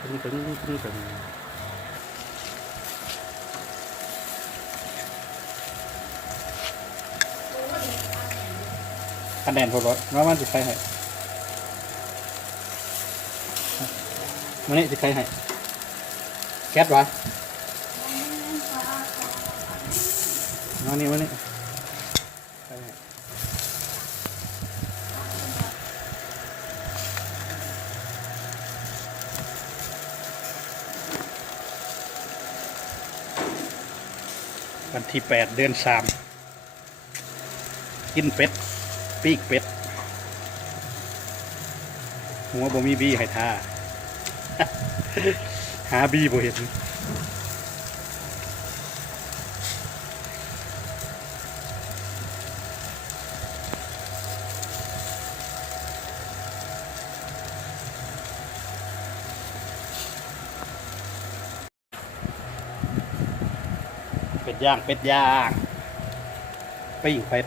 ถึงคะแนนพอร้อยว่ามันจะใครให้มันนี่จะใครให้แก๊สวะมานี่ใครให้วันที่8 เดือน 3กินเป็ดปีกเป็ดหัวบ่มีบีให้ทา หาบีบ่เห็นเป็ดย่างปิ้งเป็ด